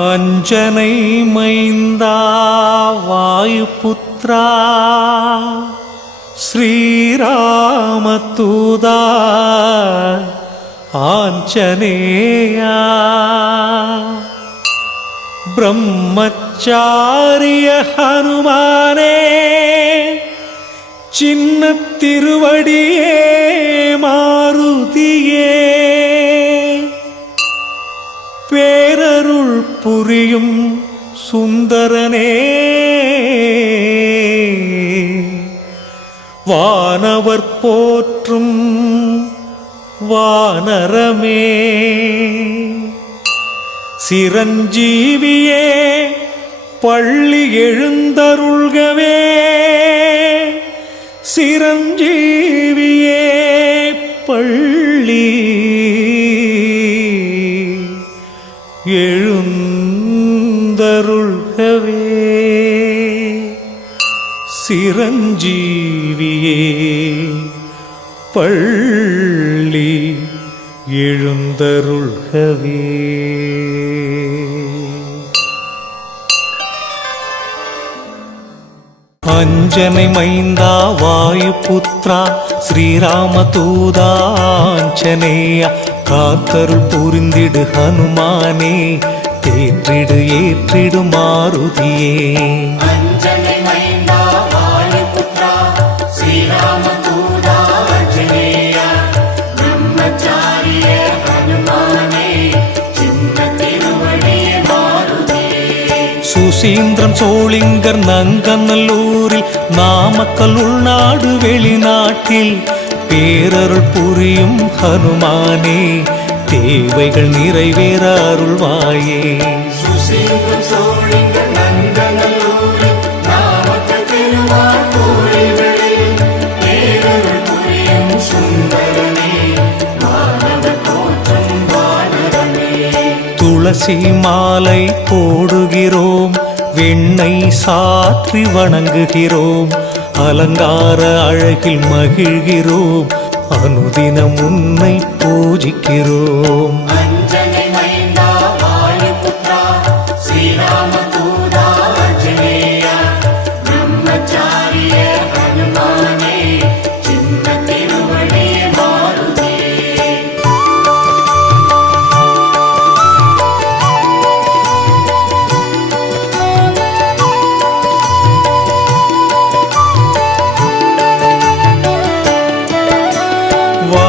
அஞ்சனை மைந்தா வாயுபுத்ரா ஸ்ரீராமதூதா ஆஞ்சநேயா பிரம்மச்சாரிய ஹனுமானே சின்ன திருவடியே மாருதியே பேரருள் புரியும் சுந்தரனே வானவர் போற்றும் வானரமே சிரஞ்சீவியே பள்ளி எழுந்தருள்கவே சிரஞ்சீவியே பள்ளி எழுந்தருள்கவே சிரஞ்சீவியே பள்ளி எழுந்தருள்கவே. அஞ்சனை மைந்தா வாயுபுத்ரா ஸ்ரீராமதூதா ஆஞ்சநேயா காத்தருள் புரிந்திடு ஹனுமானே தேற்றிடு ஏற்றிடு மாருதியே. அஞ்சனை மைந்தா வாயுபுத்ரா ஸ்ரீராமதூதா ஆஞ்சநேயா பிரம்மச்சாரிய ஹனுமானே சின்ன திருவடியே மாருதியே. சுசீந்திரம் சோளிங்கர் நங்கநல்லூரில் நாமக்கல் உள்நாடு வெளிநாட்டில் பேரருள் புரியும் ஹனுமானே தேவைகள் நிறைவேற அருள்வாயே. சுசீந்திரம் சோளிங்கர் நங்கநல்லூரில் நாமக்கல் திருவாரூரில் பேரருள் புரியும் சுந்தரனே வானவர் போற்றும் வானரமே. துளசி மாலை போடுகிறோம் வெண்ணெய் சாற்றி வணங்குகிறோம் அலங்கார அழகில் மகிழ்கிறோம் அனுதினம் உன்னை பூஜிக்கிறோம். அஞ்சனை மைந்தா வாயுபுத்ரா ஸ்ரீராமதூதா ஆஞ்சநேயா பிரம்மச்சாரிய ஹனுமானே சின்ன திருவடியே மாருதியே.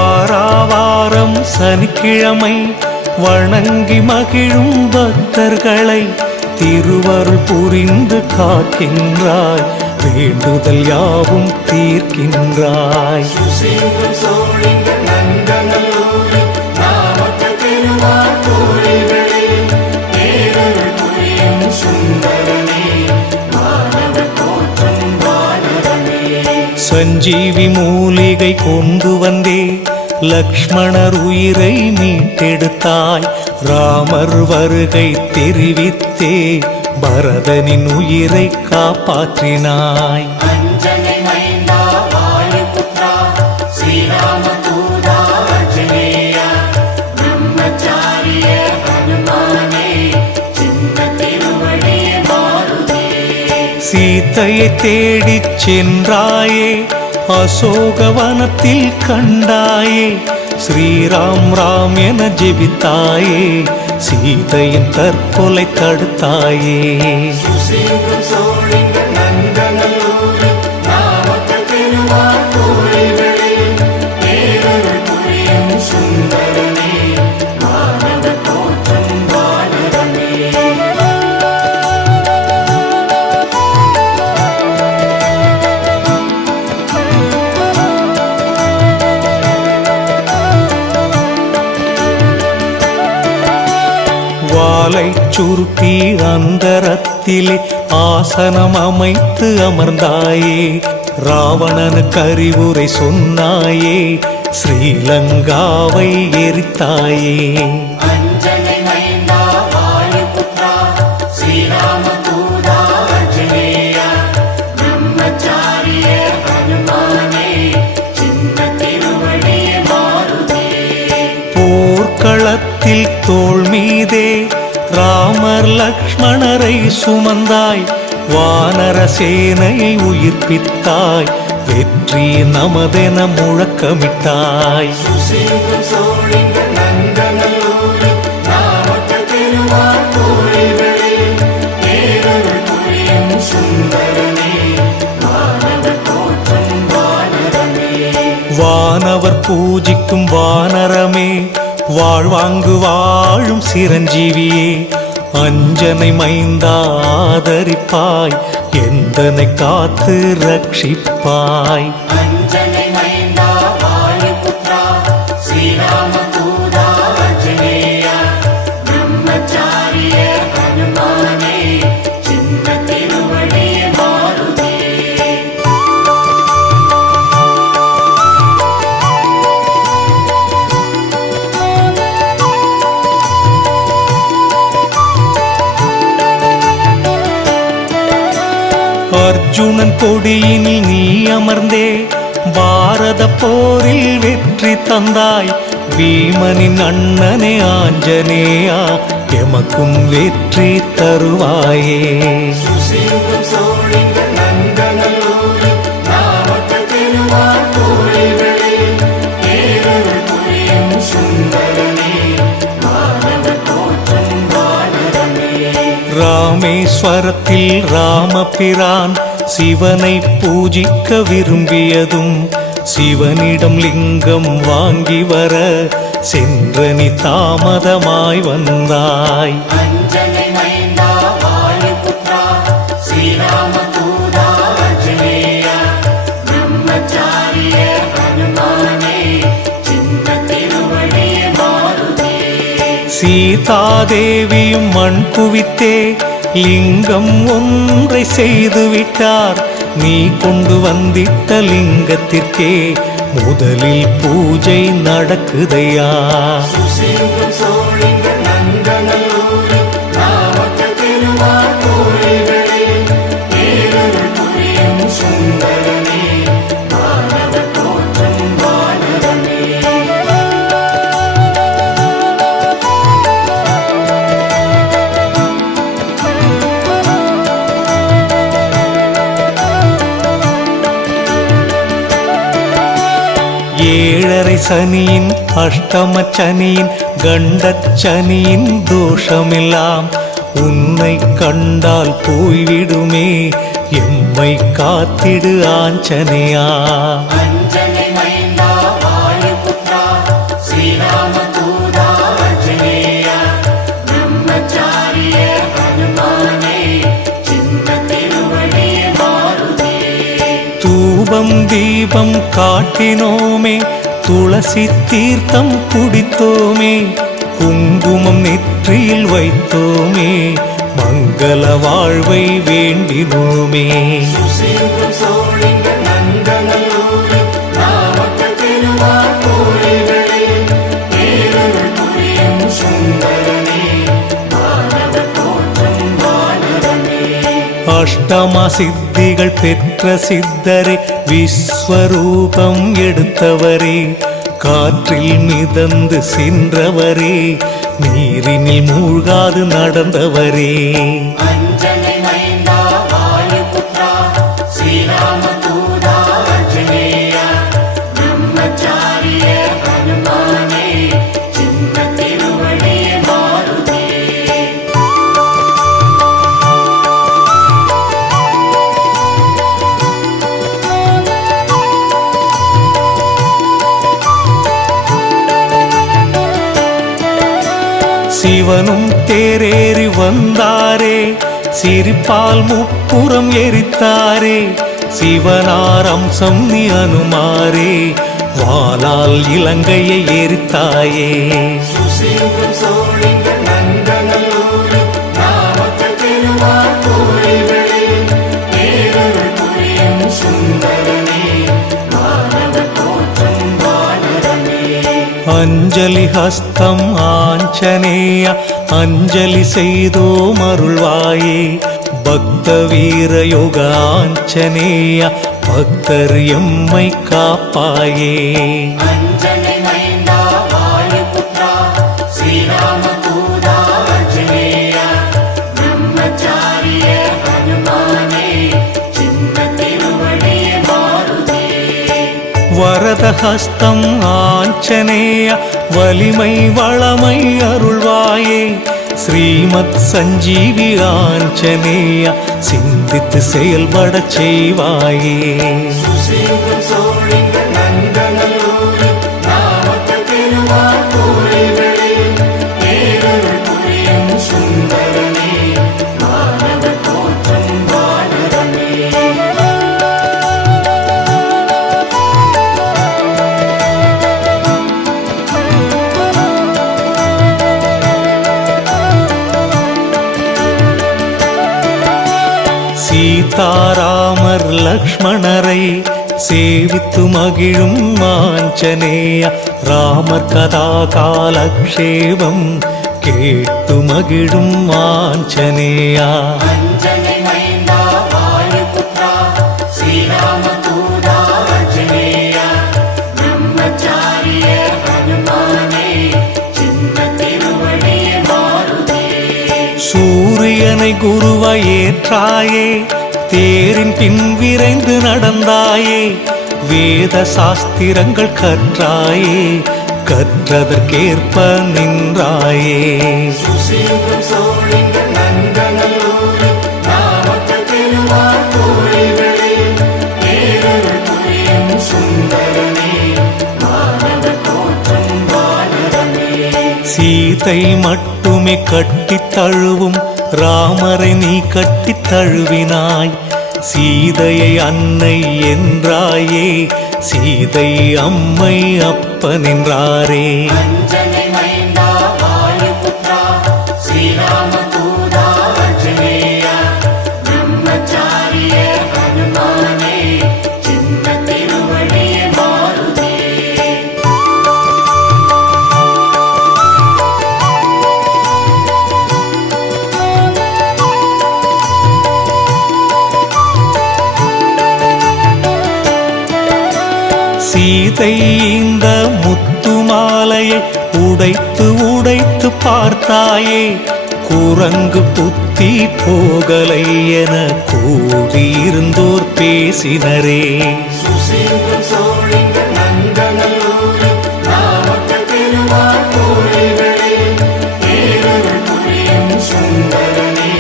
வாராவாரம் சனிக்கிழமை வணங்கி மகிழும் பக்தர்களை திருவருள் புரிந்து காக்கின்றாய் வேண்டுதல் யாவும் தீர்க்கின்றாய். சுசீந்திரம் சோளிங்கர் நங்கநல்லூரில் நாமக்கல் திருவாரூரில் பேரருள் புரியும் சுந்தரனே வானவர் போற்றும் வானரமே. சஞ்சீவி மூலிகை கொண்டு வந்தே லக்ஷ்மணர் உயிரை மீட்டெடுத்தாய் ராமர் வருகை தெரிவித்தே பரதனின் உயிரை காப்பாற்றினாய். அஞ்சனை மைந்தா வாயுபுத்ரா ஸ்ரீராமதூதா ஆஞ்சநேயா பிரம்மச்சாரிய ஹனுமானே சின்ன திருவடியே மாருதியே. சீதையை தேடிச் சென்றாயே அசோகவனத்தில் கண்டாயே ஸ்ரீராம் ராம் என ஜெபித்தாயே சீதையின் தற்கொலை தடுத்தாயே. சுசீந்திரம் சோளிங்கர் நங்கநல்லூரில் நாமக்கல் திருவாரூரில் பேரருள் புரியும் சுந்தரனே வானவர் போற்றும் வானரமே. வாலை சுருட்டி அந்தரத்திலே ஆசனம் அமைத்து அமர்ந்தாயே ராவணனுக்கு அறிவுரை சொன்னாயே ஸ்ரீலங்காவை எரித்தாயே. அஞ்சனை மைந்தா வாயுபுத்ரா ஸ்ரீராமதூதா ஆஞ்சநேயா பிரம்மச்சாரிய ஹனுமானே சின்ன திருவடியே மாருதியே. போர்க்களத்தில் தோள் மீதே ராமர் லக்ஷ்மணரை சுமந்தாய், வானர சேனையை உயிர்ப்பித்தாய், வெற்றி நமதென முழக்கமிட்டாய். சுசீந்திரம் சோழிங்கர் நந்தநல்லூரில் நாமக்கல் திருமால் கோயில்களில் பேரருள் புரியும் சுந்தரனே, வானவர் போற்றும் வானரமே. வானவர் பூஜிக்கும் வானரமே, வாழ்வாங்கு வாழும் சிரஞ்சீவியே, அஞ்சனை மைந்தா ஆதரிப்பாய், எந்தனை காத்து ரட்சிப்பாய். அஞ்சனை மைந்தா வாயுபுத்ரா ஸ்ரீராம தூதா அஞ்சனேயா, பிரம்மச்சாரிய ஹனுமானே, சின்ன திருவடியே மாருதியே. அர்ஜுனன் கொடியினில் நீ அமர்ந்தே, பாரத போரில் வெற்றி தந்தாய், பீமனின் அண்ணனே ஆஞ்சநேயா, எமக்கும் வெற்றி தருவாயே. சுசீந்திரம் சோழிங்கர் நந்தநல்லூரில் நாமக்கல் திருமால் கோயில்களில் பேரருள் புரியும் சுந்தரனே, வானவர் போற்றும் வானரமே. ராமேஸ்வரத்தில் ராமபிரான் சிவனை பூஜிக்க விரும்பியதும், சிவனிடம் லிங்கம் வாங்கி வர சென்றனி தாமதமாய் வந்தாய். அஞ்சனை மைந்தா வாயுபுத்ரா ஸ்ரீராம தூதா அஞ்சனேயா, பிரம்மச்சாரிய ஹனுமானே, சின்ன திருவடியே மாருதியே. சீதாதேவியும் மண் குவித்தே லிங்கம் ஒன்றை செய்துவிட்டார், நீ கொண்டு வந்திட்ட லிங்கத்திற்கே முதலில் பூஜை நடக்குதையா. சுசீந்திரம் சோழிங்கர் நந்தநல்லூரில் நாமக்கல் திருமால் கோயில்களில் பேரருள் புரியும் சுந்தரனே, வானவர் போற்றும் வானரமே. ஏழரை சனியின் அஷ்டம சனியின் கண்டச் சனியின் தோஷமெல்லாம் உன்னை கண்டால் போய்விடுமே, எம்மை காத்திடு ஆஞ்சனையா. அஞ்சனை மைந்தா வாயுபுத்ரா ஸ்ரீராம தூதா அஞ்சனேயா, பிரம்மச்சாரிய ஹனுமானே, சின்ன திருவடியே மாருதியே. தூபம் தீபம் காட்டினோமே, துளசி தீர்த்தம் குடித்தோமே, குங்குமம் நெற்றியில் வைத்தோமே, மங்கள வாழ்வை வேண்டினோமே. சுசீந்திரம் சோழிங்கர் நந்தநல்லூரில் நாமக்கல் திருமால் கோயில்களில் பேரருள் புரியும் சுந்தரனே, வானவர் போற்றும் வானரமே. அஷ்டமா சித்திகள் பெற்ற சித்தரே, விஸ்வரூபம் எடுத்தவரே, காற்றில் மிதந்து சென்றவரே, நீரினில் மூழ்காது நடந்தவரே. அஞ்சனை மைந்தா வாயுபுத்ரா ஸ்ரீராம தூதா அஞ்சனேயா, பிரம்மச்சாரிய ஹனுமானே, சின்ன திருவடியே மாருதியே. சிவனும் தேரேறி வந்தாரே, சிரிப்பால் முப்புறம் எரித்தாரே, சிவனார் அம்சம் நீ அனுமாரே, வாளால் இலங்கையை எரித்தாயே. சுசீந்திரம் சோழிங்கர் நந்தநல்லூரில் நாமக்கல் திருமால் கோயில்களில் பேரருள் புரியும் சுந்தரனே, வானவர் போற்றும் வானரமே. அஞ்சலி ஹஸ்தம் ஆஞ்சநேய, அஞ்சலி செய்தோம் அருள்வாயே, பக்த வீர யோக ஆஞ்சநேய, பக்தர் எம்மை காப்பாயே. அஞ்சனை மைந்தா வாயுபுத்ரா ஸ்ரீராம தூதா அஞ்சனேயா, அபயஹஸ்தம் ஆஞ்சநேய வலிமை வளமை அருள்வாயே ஸ்ரீமத் சஞ்சீவி ஆஞ்சநேய சிந்தித்து செயல்படச் செய்வாயே சுசீந்திரம் சோழிங்க நந்தநல்லூரில் நாமக்கல் திருமால் கோயில்களில் பேரருள் புரியும் சுந்தரனே மாணவர் போற்றும் வானரமே சீதாராமர் லக்ஷ்மணரை சேவித்து மகிழும் ஆஞ்சநேய ராமர் கதா காலக்ஷேபம் கேட்டு மகிழும் ஆஞ்சநேயா அஞ்சனை மைந்தா வாயுபுத்ரா ஸ்ரீராமதூதா அஞ்சனேயா பிரம்மச்சாரிய ஹனுமானே சின்ன திருவடியே மாருதியே சூரியனை குருவாய் ஏற்றாயே தேரின் பின் விரைந்து நடந்தாயே வேத சாஸ்திரங்கள் கற்றாயே கற்றதற்கேற்ப நின்றாயே சுசீந்திரம் சோழிங்க நந்தநல்லூரில் நாமக்கல் திருமால் கோயில்களில் பேரருள் புரியும் சுந்தரனே மாணவர் போற்றும் வானரமே சீதை மட்டுமே கட்டித் தழுவும் ராமரை நீ கட்டித் தழுவினாய் சீதையை அன்னை என்றாயே சீதை அம்மை அப்பன் என்றாரே அஞ்சனை மைந்தா வாயுபுத்ரா ஸ்ரீராமதூதா அஞ்சனேயா பிரம்மச்சாரிய ஹனுமானே சின்ன திருவடியே மாருதியே சீதை இந்த முத்து மாலையை உடைத்து உடைத்து பார்த்தாயே குரங்கு புத்தி போகலை என கூடியிருந்தோர் பேசினரே சுசீந்திரம் சோழிங்க நந்தநல்லூரில் நாமக்கல் திருமால் கோயில்களில் பேரருள் புரியும் சுந்தரனே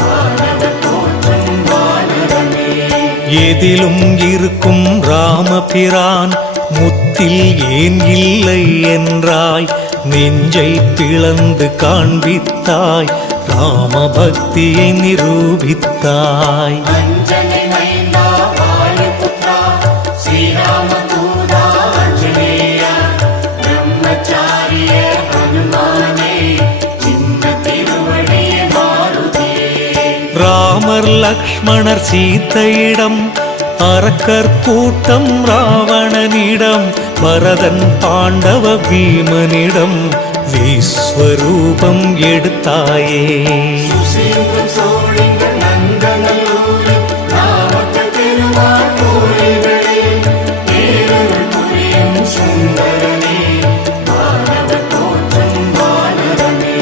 மாணவர் போற்றும் வானரமே எதிலும் இருக்கும் ராமபிரான் முத்தில் ஏன் இல்லை என்றாய் நெஞ்சை பிளந்து காண்பித்தாய் ராமபக்தியை நிரூபித்தாய் அஞ்சனை மைந்தா வாயுபுத்ரா ஸ்ரீராமதூதா அஞ்சனேயா பிரம்மச்சாரிய ஹனுமானே சின்ன திருவடியே மாருதியே ராமர் லக்ஷ்மணர் சீதையிடம் அரக்கர் கூட்டம் ராவணனிடம் பரதன் பாண்டவ பீமனிடம் விஸ்வரூபம் எடுத்தாயே சுசீந்திரம் சோழிங்க நந்தநல்லூரில் நாமக்கல் திருமால் கோயில்களில் பேரருள் புரியும் சுந்தரனே மாணவர் போற்றும் வானரமே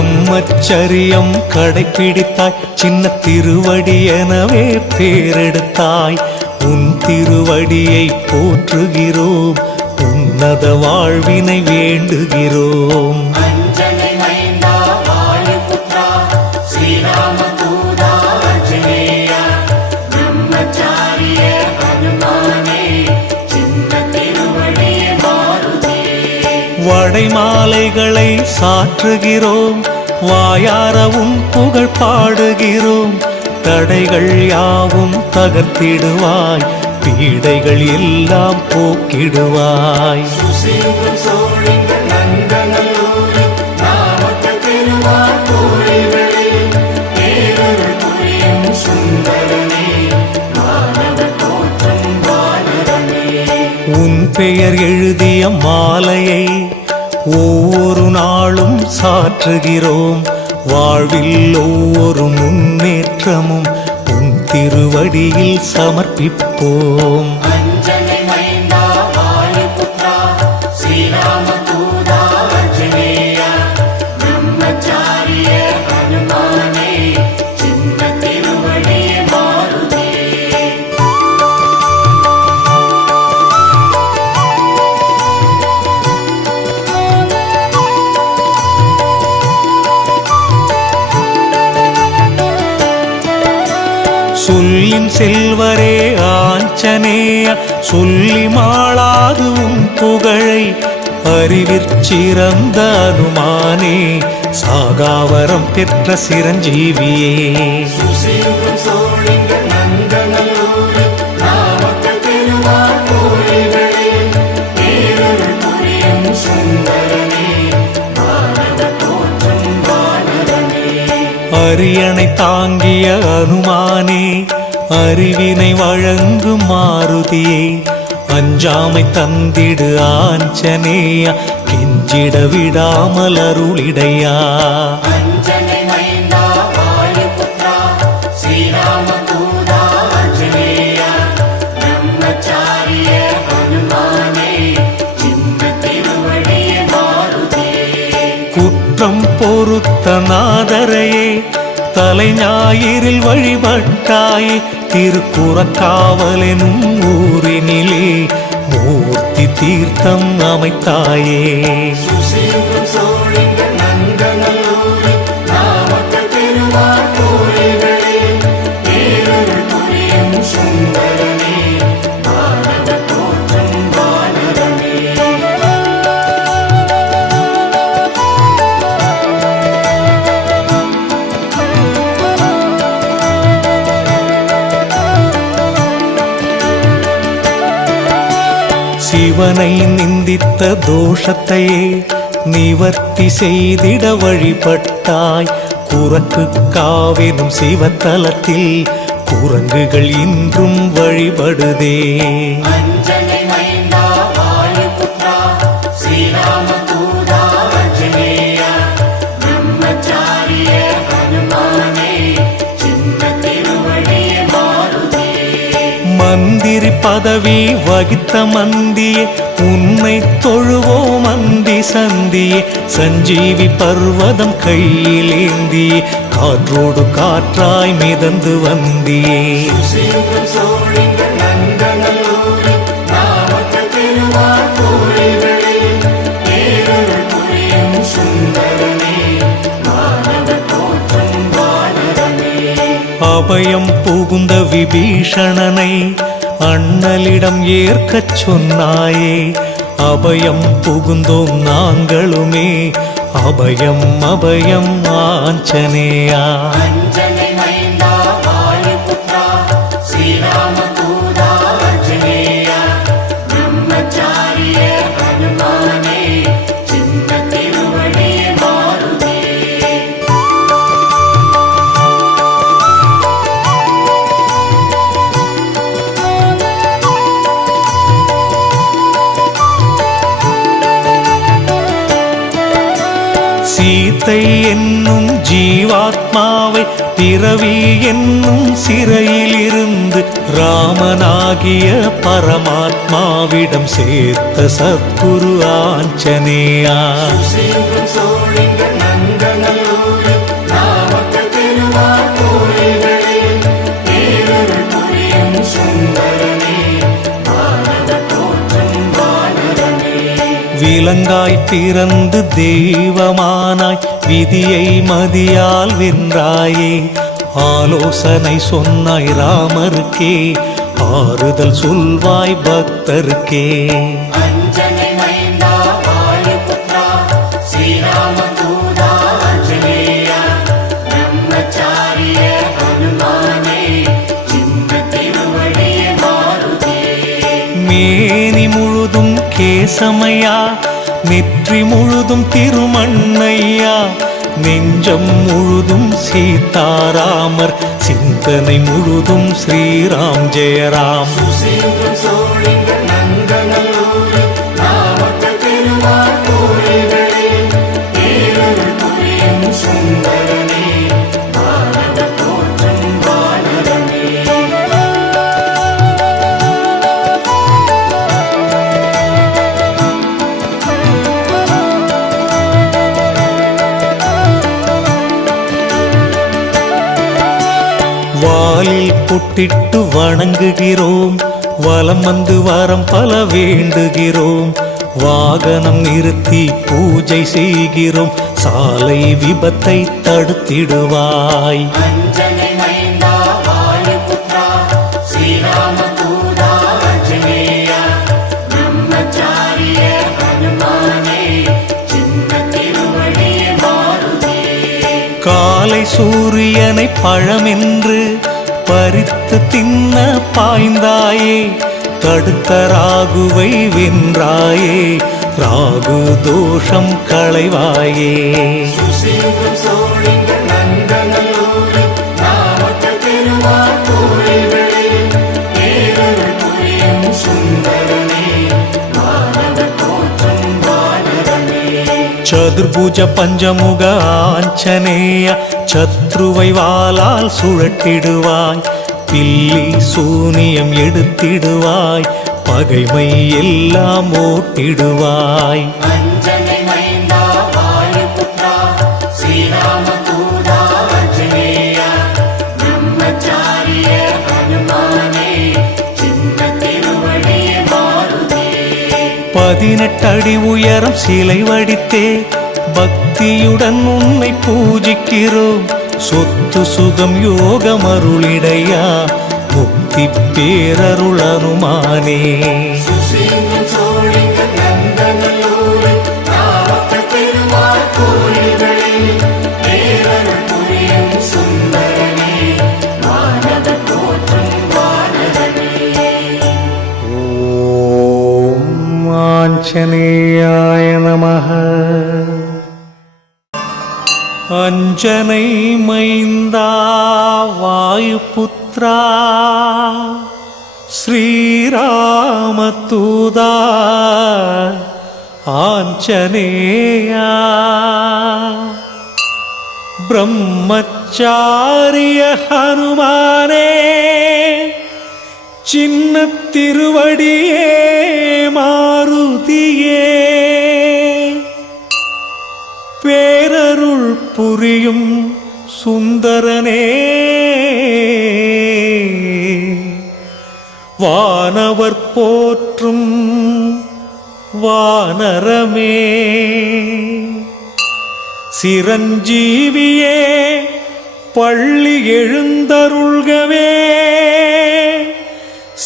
பிரம்மச்சரியம் கடைப்பிடித்தாய் சின்ன திருவடி எனவே பேரெடுத்தாய் உன் திருவடியை போற்றுகிறோம் உன்னத வாழ்வினை வேண்டுகிறோம் அஞ்சனை மைந்தா வாயுபுத்ரா ஸ்ரீராமதூதா அஞ்சனேயா பிரம்மச்சாரிய ஹனுமானே சின்ன திருவடியே மாருதியே வடை மாலைகளை சாற்றுகிறோம் வாயாரவும் புகழ் பாடுகிறோம் தடைகள் யாவும் தகர்த்திடுவாய் பீடைகள் எல்லாம் போக்கிடுவாய் சுசீந்திரம் சோழிங்க நந்தநல்லூரில் நாமக்கல் திருமால் கோயில்களில் பேரருள் புரியும் சுந்தரனே மாணவர் போற்றும் வானரமே உன் பெயர் எழுதிய மாலையை ஒவ்வொரு நாளும் சாற்றுகிறோம் வாழ்வில் ஒவ்வொரு முன்னேற்றமும் உன் திருவடியில் சமர்ப்பிப்போம் அஞ்சனை மைந்தா வாயுபுத்ரா சொல்லின் செல்வரே ஆஞ்சநேய சொல்லி மாளாது உன் புகழை அறிவிற்சிறந்த அனுமானே சாகாவரம் பெற்ற சிரஞ்சீவியே சுசீந்திரம் சோழிங்க நந்தநல்லூரில் நாமக்கல் பெருமாள் கோயில்களில் பேரருள் புரியும் சுந்தரனே மாணவ தோற்றம் வானரனே அரியணை தாங்கிய அனுமானே அறிவினை வழங்கும் மாருதியே அஞ்சாமை தந்திடு ஆஞ்சநேயா கெஞ்சிட விடாமல் அருளிடையா அஞ்சனை மைந்தா வாயுபுத்ரா ஸ்ரீராமதூதா ஆஞ்சநேயா பிரம்மச்சாரிய ஹனுமானே சின்ன திருவடியே மாருதியே குற்றம் பொறுத்த நாதரையே தலை ஞாயிறில் வழிபட்டாய் திருக்குறக்காவலெனும் ஊரினிலே மூர்த்தி தீர்த்தம் அமைத்தாயே சுசீந்திரம் சோழிங்க நந்தநல்லூரில் நாமக்கல் பெருமாள் கோயில்களில் பேரருள் புரியும் சுந்தரனே மாணவ தோற்றம் வானரனே சிவனை நிந்தித்த தோஷத்தையே நிவர்த்தி செய்திட வழிபட்டாய் குரக்கு காவெனும் சிவத்தலத்தில் குரங்குகள் இன்றும் வழிபடுதே அஞ்சனை மைந்தா வாயுபுத்ரா ஸ்ரீராமதூதா ஆஞ்சநேயா பிரம்மச்சாரிய ஹனுமானே சின்ன திருவடியே மாருதியே மந்திரி பதவி வகித்த மந்தியே உன்னை தொழுவோ மந்தி சந்தியே சஞ்சீவி பர்வதம் கையிலேந்தியே காற்றோடு காற்றாய் மிதந்து வந்தியே சுசீந்திரம் சோழிங்க நந்தநல்லூரில் நாமக்கல் பெருமாள் கோயில்களில் பேரருள் புரியும் சுந்தரனே மாணவ தோற்றம் வானரனே அபயம் புகுந்த விபீஷணனை அண்ணலிடம் ஏற்கச் சொன்னாயே அபயம் புகுந்தோம் நாங்களுமே அபயம் அபயம் ஆஞ்சநேயா அஞ்சனை மைந்தா வாயுபுத்ரா ஸ்ரீராமதூதா ஆஞ்சநேயா பிரம்மச்சாரிய ஹனுமானே சின்ன திருவடியே மாருதியே சீத்தை என்னும் ஜீவாத்மாவை பிறவி என்னும் சிறையிலிருந்து ராமனாகிய பரமாத்மாவிடம் சேர்த்த சத்குரு ஆஞ்சநேயா சுசீந்திரம் சோழிங்க நந்தநல்லூரில் நாமக்கல் பெருமாள் கோயில்களில் பேரருள் புரியும் சுந்தரனே மாணவ தோற்றம் வானரனே விலங்காய் பிறந்து தெய்வமானாய் விதியை மதியால் வென்றாயே ஆலோசனை சொன்னாய் ராமருக்கே ஆறுதல் சொல்வாய் பக்தருக்கே அஞ்சனை மைந்தா வாயுபுத்ரா ஸ்ரீராமதூதா ஆஞ்சநேயா பிரம்மச்சாரிய ஹனுமானே சின்ன திருவடியே மாருதியே மேனி முழுதும் கேசமையா நெற்றி முழுதும் திருமண்ணையா நெஞ்சம் முழுதும் சீதாராமர் சிந்தனை முழுதும் ஸ்ரீராம் ஜெயராம் சுசீந்திரம் சோழிங்க நந்தநல்லூரில் நாமக்கல் பெருமாள் கோயில்களில் பேரருள் புரியும் சுந்தரனே மாணவ தோற்றம் வானரனே வாலில் பொட்டிட்டு வணங்குகிறோம் வலம் வந்து வரம் பல வேண்டுகிறோம் வாகனம் நிறுத்தி பூஜை செய்கிறோம் சாலை விபத்தை தடுத்திடுவாய் அஞ்சனை மைந்தா வாயுபுத்ரா சூரியனை பழமென்று பறித்து தின்ன பாய்ந்தாயே, தடுத்த ராகுவை வென்றாயே, ராகு தோஷம் களைவாயே. சுசீந்திரம் சோழிங்க நந்தநல்லூரில் நாமக்கல் பெருமாள் கோயில்களில் பேரருள் புரியும் சுந்தரனே, மானவர் போற்றும் வானரமே. சதுர்புஜ பஞ்சமுக ஆஞ்சநேய, சத்ருவை வாளால் சுழட்டிடுவாய், பில்லி சூனியம் எடுத்திடுவாய், பகைமை எல்லாம் ஓட்டிடுவாய். அஞ்சனை மைந்தா வாயுபுத்ரா ஸ்ரீராமதூதா ஆஞ்சநேயா, பிரம்மச்சாரிய ஹனுமானே, சின்ன திருவடியே மாருதியே. 18 அடி உயரம் சிலை வடித்தே பக்தியுடன் உன்னை பூஜிக்கிறோம், சொத்து சுகம் யோகம் அருளிடையா, முக்தி பேரருள் அனுமானே. சுசீந்திரம் சோழிங்க நந்தநல்லூரில் நாமக்கல் பெருமாள் கோயில்களில் பேரருள் புரியும் சுந்தரனே, மானவர் போற்றும் வானரமே. ஓம் ஆஞ்சநேயாய நமः. அஞ்சனை மைந்தா வாயுபுத்ரா ஸ்ரீராமதூதா ஆஞ்சநேயா, பிரம்மச்சாரிய ஹனுமானே, சின்ன திருவடியே மாருதியே, பேரருள் புரியும் சுந்தரனே, வானவர் போற்றும் வானரமே, சிரஞ்சீவியே பள்ளி எழுந்தருள்கவே,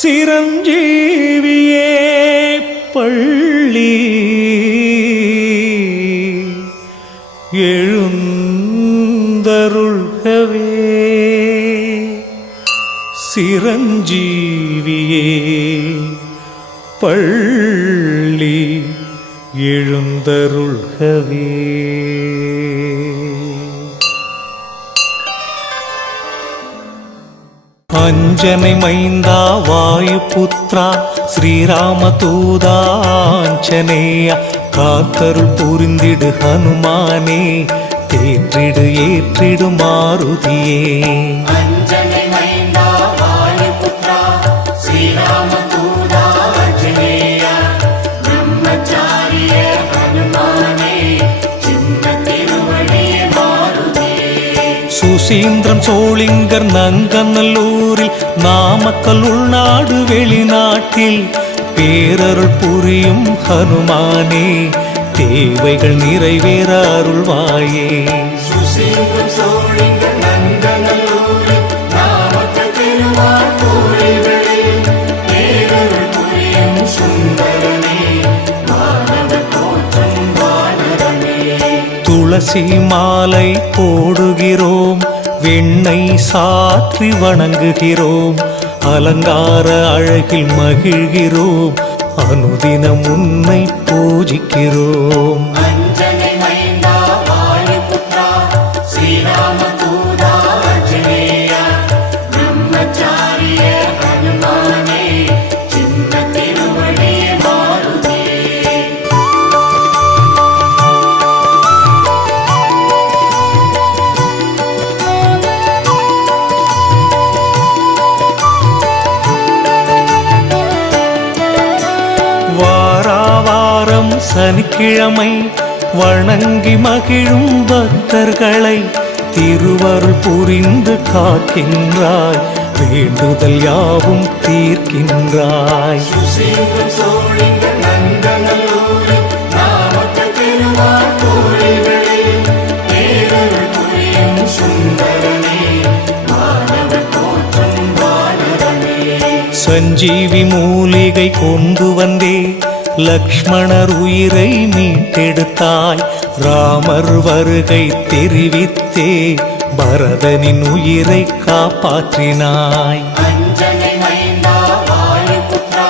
சிரஞ்சீவியே பள்ளி எழுந்தருள்கவே, சிரஞ்சீவியே பள்ளி எழுந்தருள்கவே. அஞ்சனை மைந்தா வாயுபுத்ரா ஸ்ரீராமதூதா ஆஞ்சநேய, காத்தருள் புரிந்திடு ஹனுமானே, தேற்றிடு ஏற்றிடு மாருதியே. அஞ்சனை மைந்தா வாயுபுத்ரா ஸ்ரீராமதூதா ஆஞ்சநேயா, பிரம்மச்சாரிய ஹனுமானே, சின்ன திருவடியே மாருதியே. சுசீந்திரம் சோழிங்கர் நங்கநல்லூரில் நாமக்கல் உள்நாடு வெளிநாட்டில் பேரருள் புரியும் ஹனுமானே, தேவைகள் நிறைவேற அருள்வாயே. சுசீந்திரம் சோழிங்க நந்தநல்லூரில் நாமக்கல் பெருமாள் கோயில்களில் பேரருள் புரியும் சுந்தரனே, மானவர் போற்றும் வானரமே. துளசி மாலை போடுகிறோம், வெண்ணெய் சாற்றி வணங்குகிறோம், அலங்கார அழகில் மகிழ்கிறோம், அனுதினம் உன்னை பூஜிக்கிறோம். அஞ்சனை மைந்தா வாயுபுத்ரா ஸ்ரீராமதூதா ஆஞ்சநேயா, பிரம்மச்சாரிய ஹனுமானே, சின்ன திருவடியே மாருதியே. வாராவாரம் சனிக்கிழமை வணங்கி மகிழும் பக்தர்களை திருவருள் புரிந்து காக்கின்றாய், வேண்டுதல் யாவும் தீர்க்கின்றாய். சுசீந்திரம் சோழிங்க நந்தநல்லூரில் நாமக்கல் பெருமாள் கோயில்களில் பேரருள் புரியும் சுந்தரனே, மானவர் போற்றும் வானரமே. சஞ்சீவி மூலிகை கொண்டு வந்தே லக்ஷ்மணர் உயிரை மீட்டெடுத்தாய், ராமர் வருகை தெரிவித்தே பரதனின் உயிரை காப்பாற்றினாய். அஞ்சனை மைந்தா வாயுபுத்ரா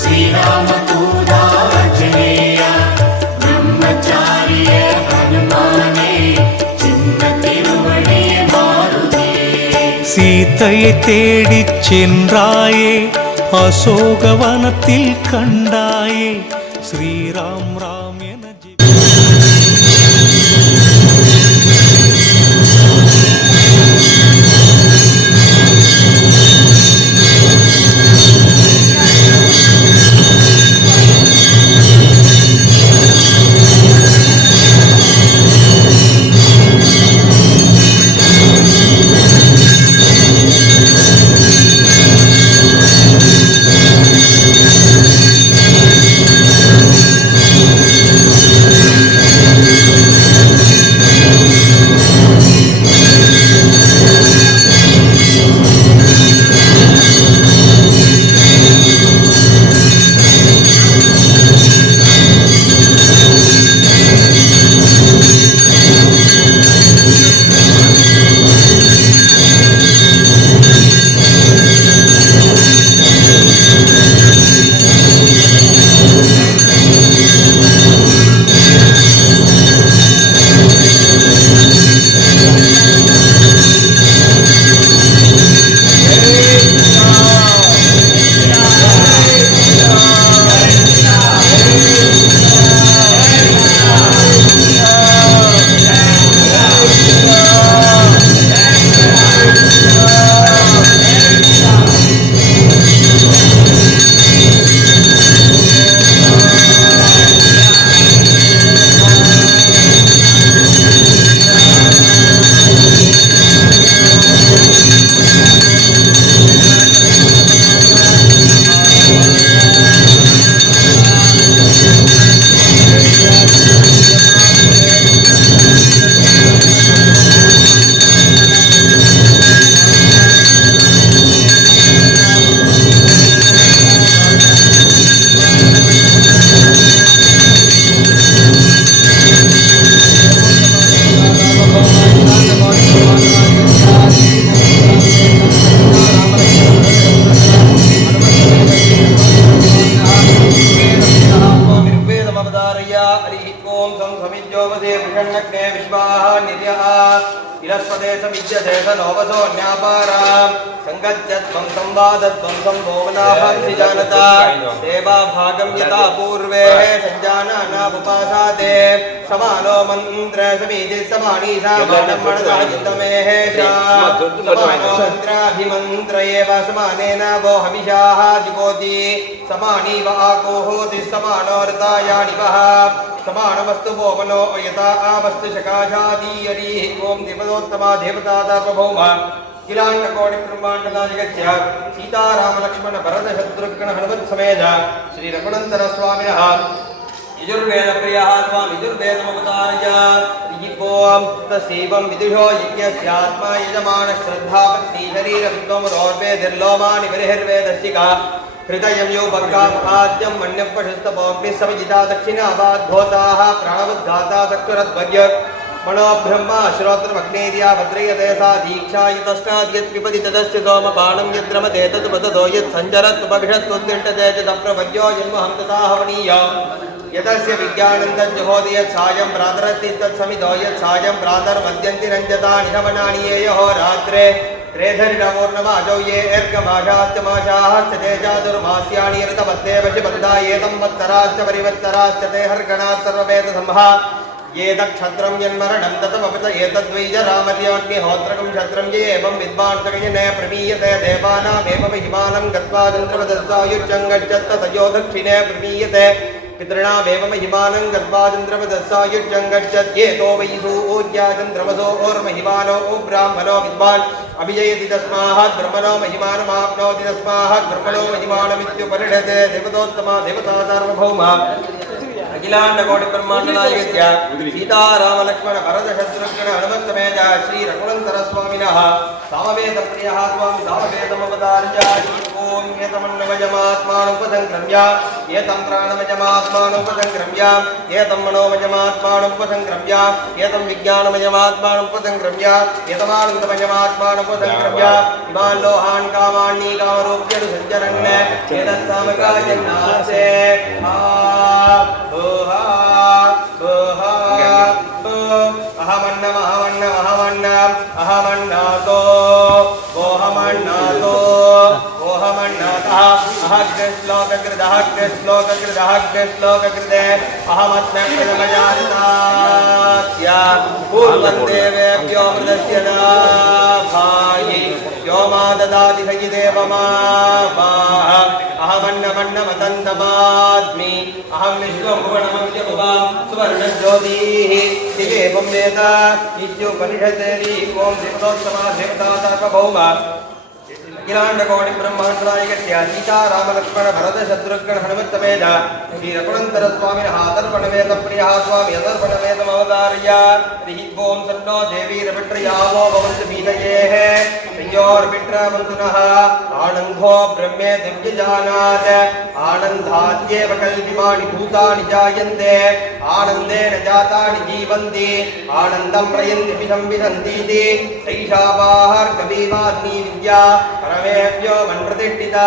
ஸ்ரீராமதூதா அஞ்சனேயா பிரம்மச்சாரிய ஹனுமானே சின்ன திருவடி மாருதி. சீதையை தேடிச் சென்றாயே அசோகவனத்தில் கண்டாயே ஸ்ரீராம் ராம் என समानो मंत्र समीति समानीषा मंत्राभिमंत्र एव समानेन वो हविषाः जुगोति समानी वाको होति समानो ऋतायानि वः समानमस्तु वो मनो यथा आवस्तु शकाशादी हरि ओम देवदोत्तमा देवता सार्वभौम किलांडकोटि ब्रह्मांडनायकस्य सीताराम लक्ष्मण भरत शत्रुघ्न हनुमत् समेत श्री रघुनंदन स्वामिनः यजुर्वेद प्रियः स्वामी यजुर्वेदमवतारय ओम तस्यैवं विदुषो यज्ञस्यात्मा यजमान श्रद्धा भक्ति शरीर विद्वमरोर्वेदिर्लोमानि बर्हिर्वेदस्यिका हृदयं यो बर्गाद्यं मन्यपशस्तपोग्निः सविजिता दक्षिणावाद्भूताः प्राणवद्घाता चक्षुरध्वर्य मनो ब्रह्मा श्रोत्रमग्नेर्या भद्रयते सा दीक्षा यतस्माद् यत्पिबति तदस्य सोमपानं यद्रमते तद्वदतो यत्सञ्जरत्वभविषत्वुत्तिष्ठते तप्रपद्यो जन्महं तथा हवनीय यतस्य विज्ञानं तज्जुहोति यत्सायं प्रातरति तत्समितो यत्सायं प्रातर्मद्यन्ति रञ्जता निहवनानि ये यहो रात्रे त्रेधरिणपूर्णमाजौ ये अर्घमाशाश्चमाशाः च ते चातुर्मास्यानि ऋतमत्ते वशिबन्धा एतं वत्तराश्च परिवत्तराश्च ते हर्गणात् सर्ववेदसंहा ये तक्षत्रं यन्मरणं ततमपत एतद्वै जरामर्याग्निहोत्रकं क्षत्रं ये एवं विद्वांसकयने प्रमीयते देवानामेव महिमानं गत्वा चन्द्रवदस्सायुज्यं गच्छत्त तयो दक्षिणे प्रमीयते पितॄणामेव महिमानं गत्वा चन्द्रवदस्सायुज्यं गच्छत्येतो वै सूर्या चन्द्रमसो ओर्महिमानो ब्राह्मणो विद्वान् अभिजयति तस्मात् ब्रह्मणो महिमानमाप्नोति तस्मात् ब्रह्मणो महिमानमित्युपरिणते देवतोत्तमा देवता सार्वभौमा अखिलाण्डकोटिब्रह्माण्डनायकस्य सीतारामलक्ष्मण भरतशत्रुघ्न हनुमत्समेत श्री रघुनन्दरस्वामिनः सामवेदप्रियः स्वामी सामवेदमवतार्य ओम एतमन्नमयमात्मानुपसंक्रम्य एतं प्राणमयमात्मानुपसंक्रम्य एतं मनोमयमात्मानुपसंक्रम्य एतं विज्ञानमयमात्मानुपसंक्रम्य एतमानन्दमयमात्मानुपसंक्रम्य इमान् लोहान् कामान्नि कामरूप्यनुसञ्चरन् एतत्सामकायन्नासे अहमन्नातो ओहमन्नातो श्लोककृते अहमत्मजारितास्य पूर्वं देवेभ्यो मृतस्य नाभायि यो मा ददाति स देवमावाह अहमन्नमन्नमतन्तमाद्मि अहं विश्वं भुवनमव्यभुवां सुवर्णज्योतिः दिवेपं वेद इत्युपनिषदेवी ओं देवतोत्तमा देवता सार्वभौम अखिलाण्डकोटिब्रह्माण्डनायकस्य सीतारामलक्ष्मण भरतशत्रुघ्न हनुमत्समेत श्री रघुनन्दरस्वामिनः अदर्पणवेदप्रियः स्वामी अदर्पणवेदमवतार्य हरिः ओं तन्नो देवीरविट्रयावो भवन्तु भीतयेः संयोर्विट्रवन्तु नः आनन्दो ब्रह्मे दिव्यजानात् आनन्दाद्येव कल्पिमानि भूतानि जायन्ते आनन्देन जातानि जीवन्ति आनन्दं प्रयन्ति संविदन्तीति सैषा बाहर्कविवाग्नि विद्या परमेभ्यो मन्प्रतिष्ठिता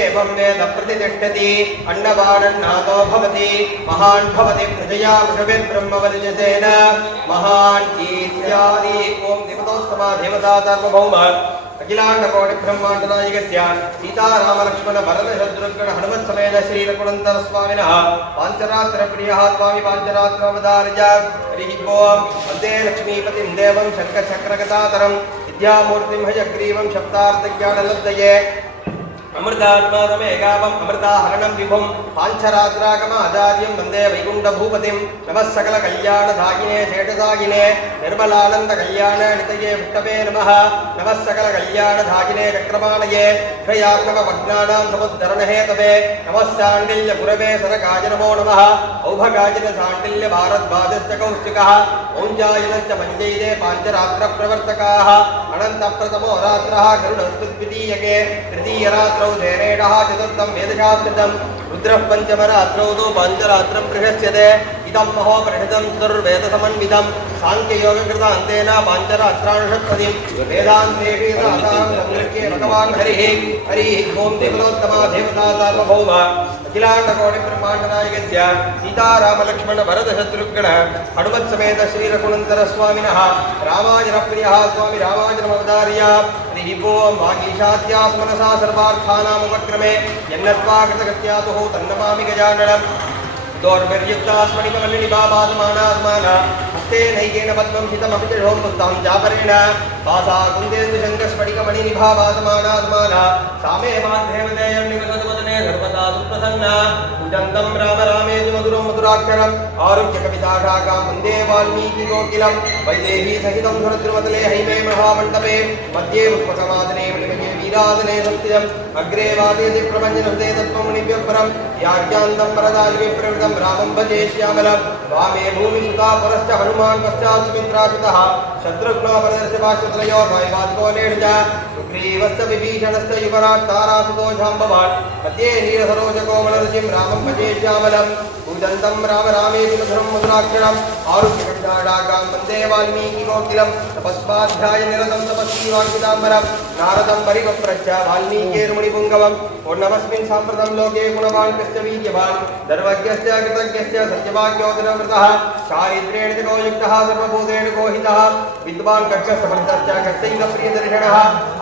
एवं वेद प्रतिष्ठति अन्नवानन्नादो भवति महान् भवति प्रजया वृषभिर्ब्रह्मवर्चसेन महान् कीर्त्यादि ओं देवतोत्तमा देवता सार्वभौम अखिलाण्डकोटिब्रह्माण्डनायकस्य सीतारामलक्ष्मण भरतशत्रुघ्न हनुमत्समेत श्री रघुनन्दरस्वामिनः पाञ्चरात्रप्रियः स्वामी पाञ्चरात्रावतार्य हरिः ओं वन्दे लक्ष्मीपतिं देवं शङ्खचक्रगदाधरं विद्यामूर्तिं हयग्रीवं शब्दार्थज्ञानलब्धये अमृतात्मानमेकावम् अमृताहरणं विभुं पाञ्चरात्रागमाचार्यं वन्दे वैकुण्ठभूपतिं नमः सकलकल्याणदायिने शेषदायिने निर्मलानन्दकल्याणनितये विष्णवे नमः नमः सकलकल्याणदायिने चक्रमाणये क्षयात्मकमग्नानां समुद्धरणहेतवे नमः शाण्डिल्यपुरवे सरकाय नमो नमः औभगायन शाण्डिल्यभारद्वाजश्च कौशिकः औञ्जायनश्च मञ्जैरे पाञ्चरात्रप्रवर्तकाः अनन्तप्रथमो रात्रः गरुडस्मृद्वितीयके तृतीयरात्रौ धेनेडः चतुर्थं वेदशास्त्रं रुद्रः पञ्चमरात्रौ तु पाञ्चरात्रं बृहस्यते इदं महोपनिषदं चतुर्वेदसमन्वितं साङ्ख्ययोगकृतान्तेन पाञ्चरात्रानुषत्पदिं वेदान्तेषु यथासां संगृह्य भगवान् हरिः ओं देवतोत्तमा देवता सार्वभौम अखिलाण्डकोटिब्रह्माण्डनायकस्य सीतारामलक्ष्मण भरतशत्रुघ्न हनुमत्समेत श्री रघुनन्दरस्वामिनः रामायणप्रियः स्वामी रामायणमवतार्य हरिः ओं वागीशाद्यास्मनसा सर्वार्थानामुपक्रमे यन्नत्वा कृतकृत्यातुः तन्नमामि गजाननम् दौर्भिर्युक्तास्मणिकमल्लिनिभामात्माना हस्ते नैकेन पद्मं हितमपि च शोभुस्तां चापरेण पासा कुन्देन्दुशङ्कस्फटिकमणिनिभामात्माना सामे माध्येवदेयं निवसद्वदने सर्वदा सुप्रसन्ना कुजन्तं राम रामेति मधुरं मधुराक्षरम् आरुह्य कविताशाखां वन्दे वाल्मीकिकोकिलं वैदेही सहितं सुरद्रुमतले हैमे महामण्डपे मध्ये पुष्पसमादने मणिमये वीरासने सत्यम् अग्रे वादयति प्रपञ्चनहृदे तत्त्वमुनिभ्यः परं याज्ञान्तं वरदायिविप्रवृतं रामं भजे श्यामलं वामे भूमिसुता परश्च हनुमान् पश्चात् सुमित्रासुतः शत्रुघ्नो वरदर्शपाश्वतलयोर्वायुवादिको नेढ सुग्रीवस्य विभीषणस्य युवराट् तारासुतो जाम्बवान् मध्ये नीलसरोजकोमलरुचिं रामं भजे श्यामलं पूजन्तं राम रामेति मधुरं मधुराक्षरम् आरुह्य कविताशाखां वन्दे वाल्मीकिकोकिलं तपस्वाध्याय निरतं तपस्वी वाग्विदाम्बरं नारदं परिपप्रच्छ वाल्मीकिर्मुनिपुङ्गवं पूर्णमस्मिन् साम्प्रतं लोके गुणवान् कश्च वीर्यवान् सर्वज्ञस्य कृतज्ञस्य सत्यवाक्योदरवृतः चारित्र्येण च युक्तः सर्वभूतेन कोहितः विद्वान् कक्षसमर्थश्च कश्चैव प्रियदर्शनः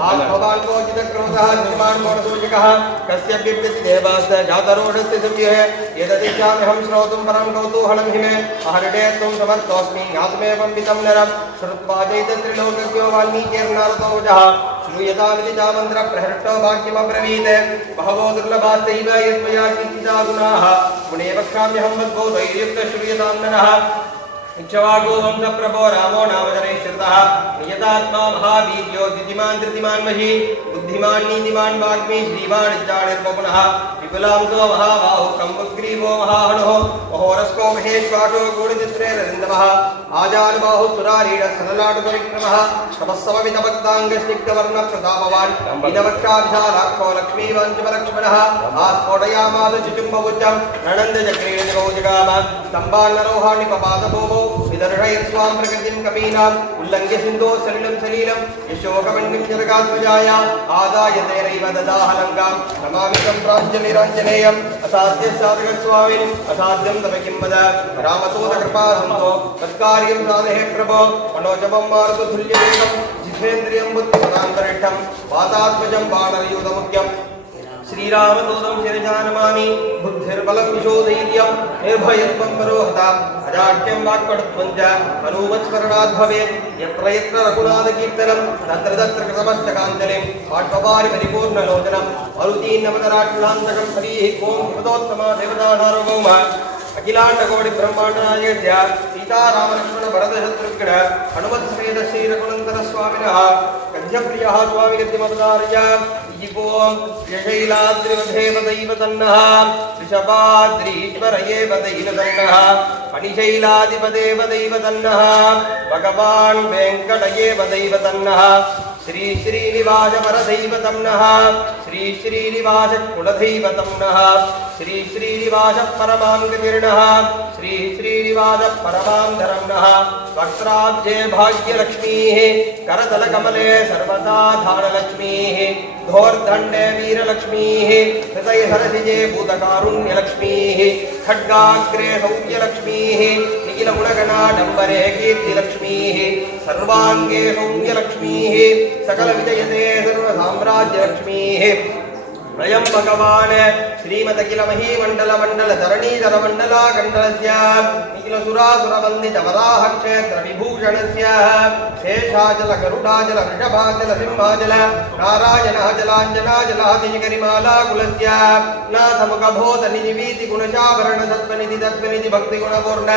आत्मवान् कोचितक्रोधः निर्मान् कोणसूचकः कस्य विद्यति देवास्य जातरोषस्य संयुहे एतदिच्छाम्यहं श्रोतुं परं कौतूहलं हि मे अहर्षे त्वं समर्थोऽस्मि ज्ञातुमेवं वितं नरं श्रुत्वा चैतत्रिलोकज्ञो वाल्मीकिर्नारदो वचः श्रूयतामिति चामन्त्रप्रहृष्टो वाक्यमब्रवीत् बहवो दुर्लभाश्चैव यत्त्वया चिन्तिता गुणाः गुणे वक्ष्याम्यहं मद्बोधैर्युक्तः श्रूयतां नरः इक्ष्वाकु वंशप्रभो रामो नामधरे श्रुतः नियतात्मा महावीर्यो द्युतिमान् धृतिमान् मही बुद्धिमान् नीतिमान् वाग्मी श्रीमान् इच्छानिर्बहुनः विपुलांसो महाबाहु कम्बुग्रीवो महाहनुः महोरस्को महेश्वासो गूढचित्रेररिन्दमः आजानुबाहु सुरारीढ सललाटुपविक्रमः तपस्सममितभक्ताङ्गस्निग्धवर्णप्रतापवान् इदवक्षाभिशालाक्षो लक्ष्मीवञ्चमलक्ष्मणः आस्फोटयामास चुचुम्बभुजं ननन्दचक्रेणो जगाम स्तम्भान्नरोहाणिपपादभूमौ विदर्शयत्स्वां प्रकृतिं कपीनाम् उल्लङ्घ्य सिन्धो सलिलं सलीलं यशोकमण्डिं जगत्त्वजाय आदाय तेनैव ददाह लङ्कां नमामि तं प्राञ्जलिराञ्जनेयम् असाध्यसाधकस्वामिन् असाध्यं तव किं वद रामतोदकृपासन्तो तत्कार्यं साधहे प्रभो मनोजपं मारुततुल्यवेगं जितेन्द्रियं बुद्धिमतान्तरिष्ठं वातात्मजं वानरयूतमुख्यम् श्रीरामदूतं शिरसा नमामि बुद्धिर्बलं यशोधैर्यं निर्भयत्वं परोहताम् अजाड्यं वाक्पटुत्वं च अनुवत्स्मरणात् भवेत् यत्र यत्र रघुनाथकीर्तनं तत्र तत्र कृतमस्तकाञ्जलिं बाष्पवारि परिपूर्णलोचनं मरुतीन्नमदराट्लान्तकं हरिः ओं कृतोत्तमा देवतासार्वभौम अखिलाण्डकोटि ब्रह्माण्डनायकस्य सीतारामलक्ष्मण भरतशत्रुघ्न हनुमत्समेत श्रीरघुनन्दन स्वामिनः गद्यप्रियः स्वामि गद्यमवतार्य इपों यशैलाद्रिवधेव दैव तन्नः ऋषभाद्रीश्वर एव दैव तन्नः फणिशैलाधिपदेव दैव तन्नः भगवान् वेङ्कट एव दैव तन्नः श्री श्रीनिवास परदैवतं नः श्री श्रीनिवास कुलदैवतं नः श्री श्रीनिवास परमाङ्गतिर्नः श्री श्रीनिवास परमान्धरं नः वक्त्राब्जे भाग्यलक्ष्मीः करतलकमले सर्वदा धानलक्ष्मीः धोर्दण्डे वीरलक्ष्मीः हृदयसरसिजे भूतकारुण्यलक्ष्मीः खड्गाग्रे सौम्यलक्ष्मीः निखिलगुणगणाडम्बरे कीर्तिलक्ष्मीः सर्वाङ्गे सौम्यलक्ष्मीः सकलविजयते सर्वसाम्राज्यलक्ष्मीः अयं भगवान् श्रीमदखिलमहीमण्डलमण्डलधरणीधरमण्डलाकण्डलस्य निखिलसुरासुरवन्दितवराहक्षेत्रविभूषणस्य शेषाचल वृषभाचल सिंहाचल नारायणाचलाञ्जनाचलातिशिखरिमालाकुलस्य नाथमुखभूतनिधिवीतिगुणशाभरणसत्त्वनिधि तत्त्वनिधि भक्तिगुणपूर्ण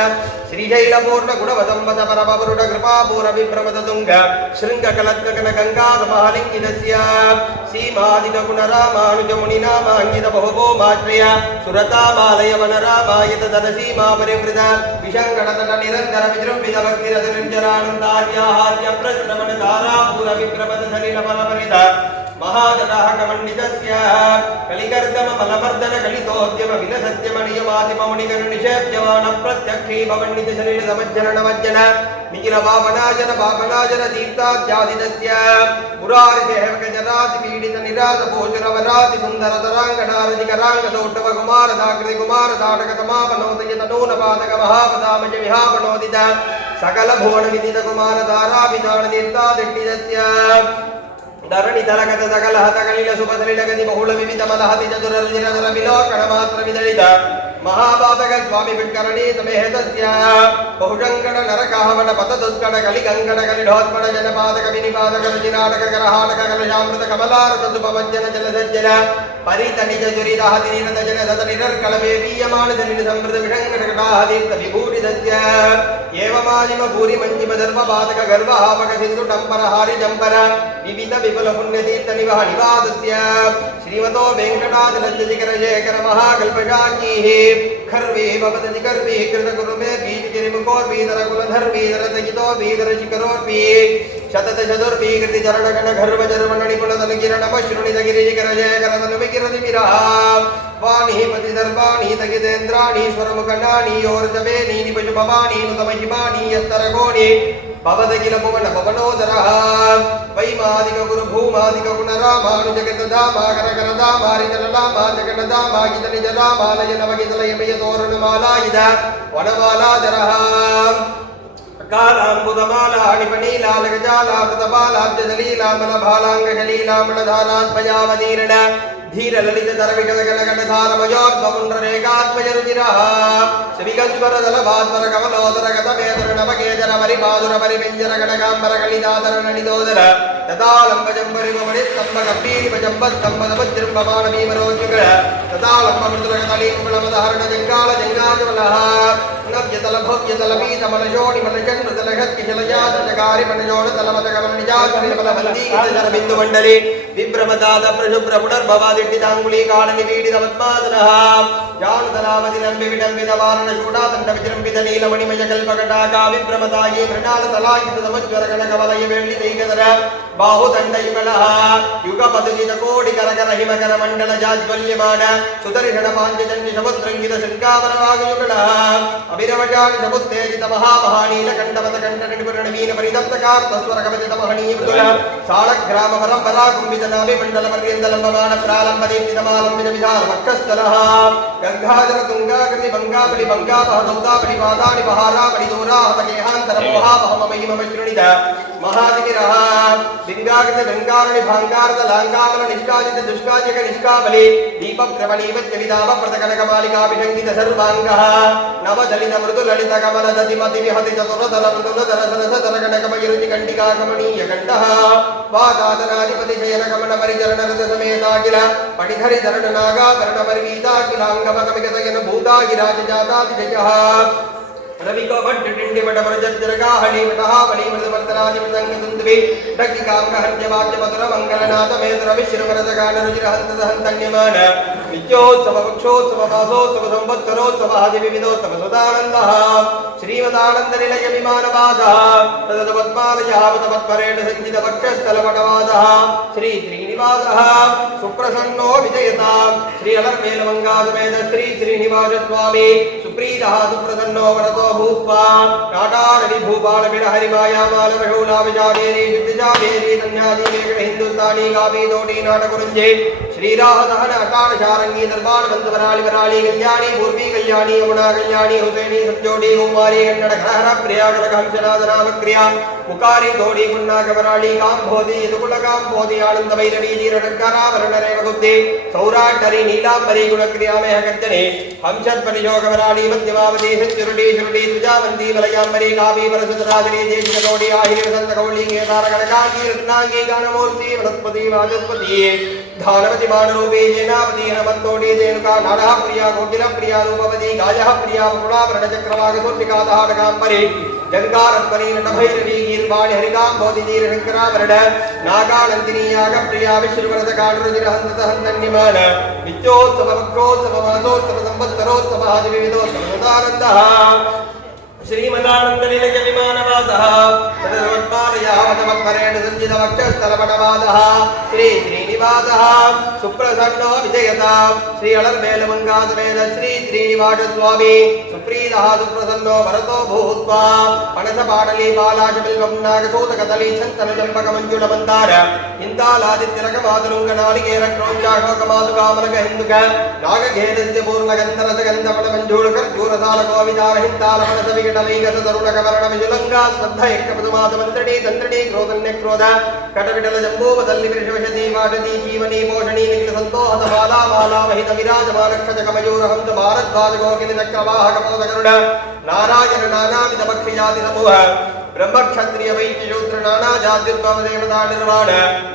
श्रीशैलपूर्णगुणवदम्बत परमपुरुषकृपापूरविप्रमदतुङ्ग शृङ्गकलत्ककनगङ्गाधमहालिङ्गितस्य सीमादितगुणरामानुजमुनिनामाङ्गितबहुभौमाश्रय सुरतामालय वनरामायत धनसीमा परिवृत विशङ्कटतट निरन्तर विजृम्भित भक्तिरतनिर्जरानन्दार्याहार्य प्रश्रमणधारापूरविप्रमद सलिलफलपरित महाजटाः कमण्डितस्य कलिकर्दम फलवर्धन कलितोद्यम विलसत्यमणियमातिमौनिकर्निषेप्यमान प्रत्यक्षी भवन्नित शरीर समज्जन निखिल पापनाजन तीर्थाध्यादितस्य पुरारिसेवकजनाति पीडित निरास भोजरवराति सुन्दर तराङ्गणारजिकराङ्गदोट्टव कुमारदाकृति कुमारदाटक तमापनोदय तनूनपादक महापदामज विहापनोदित सकल भुवन विदित कुमारधाराभिधान तीर्थादिष्टितस्य धरणि तलगत सकल हतकलिल सुभसलिलगति बहुल विविध मलहति चतुरर्जिनधर विलोकन मात्र विदलित महापातक स्वामी विट्करणी समेतस्य बहुशङ्कट नरकाहवट पतदुत्कट कलिगङ्कट कलिढोत्पट जनपादक विनिपादक रुचिनाटक करहाटक कलशामृत कमलारत सुपवज्जन जलसज्जन परितनिज दुरिदहति निरत जन सत निरर्कलमेवीयमान जनिल समृत विषङ्कट कटाहतीर्थ विभूषितस्य एवमाजिम भूरि मञ्जिम दर्पपादक गर्वहापक सिन्धु टम्पर हारि जम्पर विविध विपुल पुण्यतीर्थ निवह निवादस्य श्रीमतो वेङ्कटाचलशेखर महाकल्पशाकीः खर्वे भवति कर्वे कृतकुरुमे बीजगिरिमुखोर्वीधर कुलधर्वीधर तयितो वीधर शिखरोर्वी शतत चतुर्वी कृति चरणगण गर्वचर्वणनिपुणतनकिरणमश्रुणितगिरिशिखरजयकरतनुविकिरतिविरः वाणी पतिदर्वाणी तगितेन्द्राणी स्वरमुखण्डानि योर्जवेनी निपशुभवानी नुतमहिमानी यत्तरगोणी भवदखिल भुवन भवनोदरः वैमादिक गुरु भूमादिक गुणरामानुजगतधामा करकरधामारितरलामा जगन्नामा गितनिजरामालय नवगितलयमय तोरणमालायुध वनमालाधरः कालाम्बुदमाला हणिपनीला लगजाला मृतबालाब्जलीला मलभालाङ्गजलीला मणधारात्मजावदीर्ण धीर ललित धरविगल गणगणधार मयोर्ध्वपुण्डरेकात्मजरुचिरः श्रीगंस्वर दलभास्वर कमलोदर गतमेदर नवकेदर परिपादुर परिव्यञ्जन गणकाम्बर कलितादर नलितोदर तदालम्बजम्बरिमणिस्तम्भ गम्भीरिमजम्बस्तम्भ नवजृम्भमान भीमरोज्जुगण तदालम्बमृदुरगतलीकुमलमदहरण जङ्गाल जङ्गाजवलः बिंदुमंडले विभ्रमदाद प्रशुभ्र पुनर्भवादिट्टिदांगुली कालनिवीडित पद्मासनः जानुतलावदिनं विविडंबितवारण शूडादंड विजृंभित नीलमणिमय कल्पकटाका विभ्रमदाये मृणाल तलायित समज्वर कनकवलय वेल्लितैकदर बाहुदण्डयुगलः युगपदजित कोटि करकर हिमकर मंडल जाज्वल्यमान सुदर्शन पांचजन्य समुद्रंगित शंकावरवागयुगलः अभिनवजान समुत्तेजित महामहानील कंठवत कंठ निपुरणवीन परिदप्तकार तस्वर कवचित महनीय मृदुल सालग्राम परंपरा कुंभित नाभि मंडल पर्यंतलंबमान प्रालंब दीप्तितमालंबित विधान वक्षस्थलः गंगाधर तुंगाकृति बंगाबलि बंगापह सौदाबलि पादानि बहाराबलि दूराहतगेहांतर मोहापहमहिमश्रुणित महादिविरः लिंगाकृति लिंगारणि भांगारद लांगामल निष्काजित दुष्काजिक निष्काबलि दीपप्रवणीवच्च विदाव प्रतकनकमालिकाभिषङ्गित सर्वाङ्गः नवदलित मृदुललित कमल दतिमति विहति चतुरधर मृदुलधर सरसधर कनकमयूति कंटिका कमनीय कंठः वादादनाधिपति शयन कमन परिचरण रथ समेताखिल पणिधरि धरण नागाभरण परिवीताखिलाङ्गमकमिकसयन भूतागिराज जातादिजयः रविको भट्टिंडिवट परजज्जरगाहली मटहावली मृदवर्तनादि मृदंगदुंदुभि ढक्किकांगहत्यवाक्य मधुर मंगलनाथ मेत्र विश्रुवरजगान रुचिरहंत सहंतन्यमान नित्योत्सव वक्षोत्सव मासोत्सव संवत्सरोत्सव आदि विविधोत्सव सदानन्दः श्रीमदानंद निलय विमानवादः तदपद्मालयावत पद्मरेण संजित वक्षस्थलवटवादः श्री श्रीनिवासः सुप्रसन्नो विजयता श्री अलर्मेलमंगासमेत श्री श्रीनिवास स्वामी सुप्रीतः सुप्रसन्नो वरतो भूत्वा नाटारवि भूपाल बिड़ हरिमाया माल बहूला विजावेरी विद्यावेरी तन्यादी वेगड़ हिंदुस्तानी गावी दोटी नाटकुरुंजे श्रीराह दहन अकाल शारंगी दरबार बंदवराली वराली कल्याणी पूर्वी कल्याणी यमुना कल्याणी हुसैनी सत्योडी कुमारी कन्नड़ घरहर प्रयागद कंचनाद नाम क्रिया मुकारी दोडी मुन्ना कवराली कांभोदी यदुकुल कांभोदी आनंद भैरवी जीरटकरा वरण रेवगुप्ते सौराष्टरी नीलांबरी गुणक्रिया में कंचने हंसत परियोग वराली मध्यमावती सच्चुरुडी शुरुडी तुजावंती मलयांबरी कावी परसुतराजनी देशकोडी आहिरी वसंत कौली केदार गणकांगी रत्नांगी गानमूर्ति वनस्पति वाचस्पति धानवती मानरूपी जैनावती हनुमन्तोडी जेनुका नाडः प्रिया कोकिल प्रिया रूपवती गायः प्रिया पुरा वरणचक्रवाक सूर्णिकाधाडकांबरी जंगारत्वरी नटभैरवी गीर्वाणि हरिकांबोधि जीरशंकरावरण नागानंदिनी याग प्रिया विश्रुवरद काणुरुजिरहन्तसहन्तन्यमान नित्योत्सव वक्षोत्सव मासोत्सव संवत्सरोत्सव आदि विविधोत्सव सदानन्दः श्रीमदानंद निलय विमानवासः तदवत्पालयावतमत्परेण संजित वक्षस्थलवटवादः श्री श्रीनिवासः सुप्रसन्नो विजयता श्री अलर्मेलमंगासमेत श्री श्रीनिवास स्वामी सुप्रीतः सुप्रसन्नो वरतो भूत्वा पणसपाटली बालाशबिल्वं नागसूतकदली छन्तन चम्पक मंजुळ मंदार इंदालादित्यरक मातुलुंग नालिकेर क्रोञ्जाशोक मातुकामलक हिन्दुक नागघेदस्य पूर्णगन्धरस गन्धपण मंजूळ कर्पूरसाल गोविदार हिन्दाल मनस विकट वैगत तरुणकवर्ण विजुलंगा स्पर्धा एकपदमाद मंत्रिणी तंत्रिणी क्रोधन्य क्रोध कटविटल जंबूवदल्लि विषवशती वाटती जीवनी पोषणी निखिल संतोहत माला माला महित विराजमान क्षजक मयूर हंस भारद्वाज गोकिल चक्रवाहक मोद गरुड नारायण नानाविध पक्षि जाति समूह ब्रह्म क्षत्रिय वैश्य शूद्र नाना जात्युद्भव देवता निर्वाण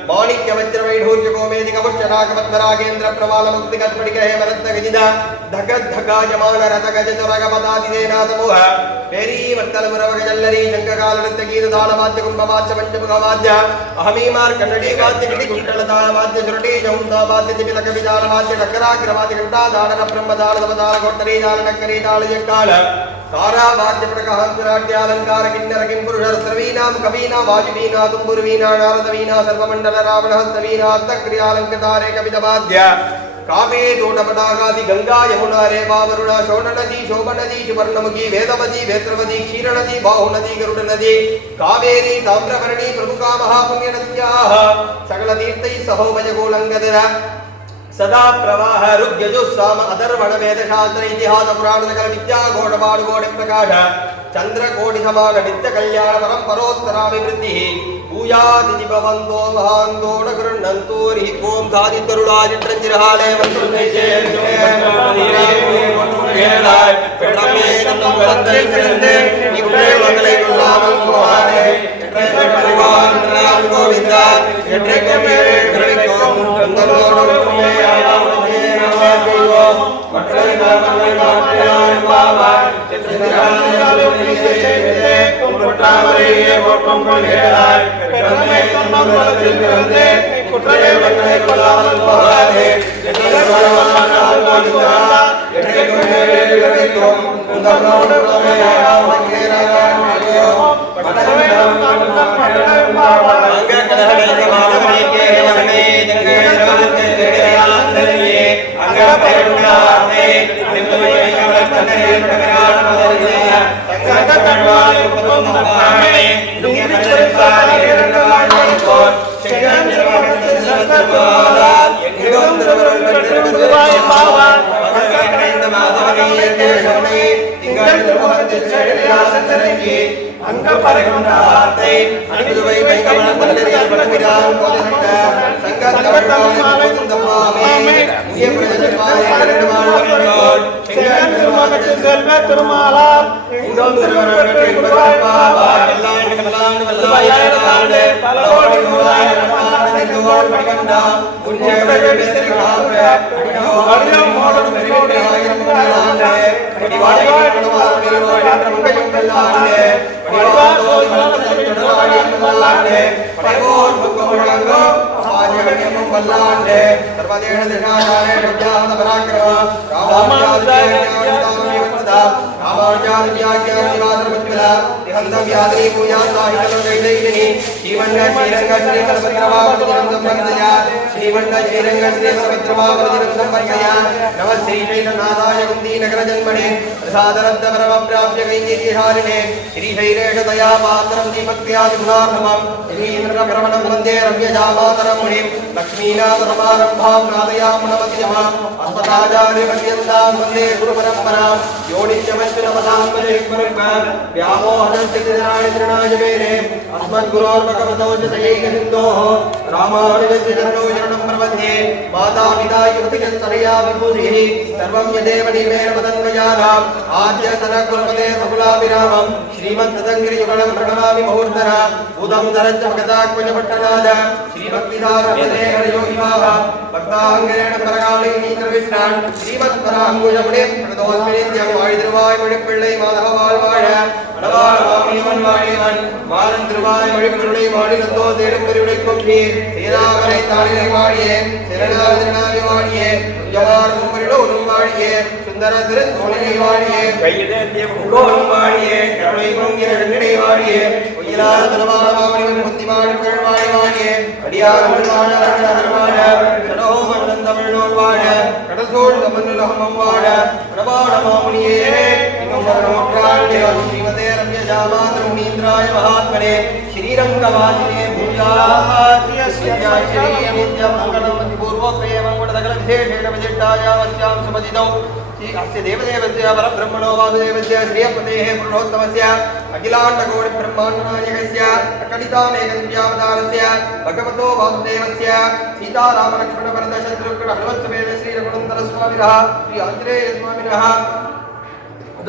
माणिक्य वज्र वैढूर्य गोमेदिक पुष्य नागपद्मरागेन्द्र प्रवाल मुक्ति कत्पटिक हेमरत्न गजिद धगद धगायमान रथ गज तुरग पदादि सेना समूह पेरी वर्तल मुरव गजल्लरी शंखकाल नृत्य गीत ताल वाद्य कुंभ वाद्य पंचमुख वाद्य अहमीमार कन्नडी वाद्य किटि कुंडल ताल वाद्य सुरटी जौंदा वाद्य तिलक विदाल वाद्य टकराग्र वाद्य घंटा दानन ब्रह्म दाल दमदाल गोटरी दाल नक्करी दाल यक्काल तारा वाद्य प्रकहंसनाट्यालंकार किन्नर किंपुरुषर सर्वीनां कवीना वाजिवीना तुम्बुरवीना नारदवीना सर्वमंडल रावणहस्तवीना तक्रियालंकृतारे कवितवाद्य कामे दोटपटागादि गंगा यमुना रेवा वरुणा शोणनदी शोभनदी सुवर्णमुखी वेदवती वेत्रवती क्षीरनदी बाहुनदी गरुडनदी कावेरी ताम्रवर्णी प्रमुखा महापुण्यनद्याः सकलतीर्थैः सहोभजगोलङ्गदर सदा प्रवाह ऋग्यजुस्साम अधर्वण वेदशास्त्र इतिहास पुराण सकल विद्या घोषपाठ घोष प्रकाश चंद्र कोटि समान नित्य कल्याण परम्परोत्तराभिवृद्धिः भूयादिति भवन्तो महान्तोण गृह्णन्तोरि ओम धादि तरुणाय ट्रंजिरहालय वंशुदेशे ஏழாய் பெற்றமே நம் வளர்ந்தே கிடந்தே இவ்வே மகளை கொள்ளாமல் போவானே எற்றை பரிவான் ராம் கோவிந்தா எற்றை கவியே கிரவிக்கோம் நந்தனோடு குமையாய் நமஸ்தே நமஸ்தே மற்றை நாமங்களை மாற்றியாய் பாவாய்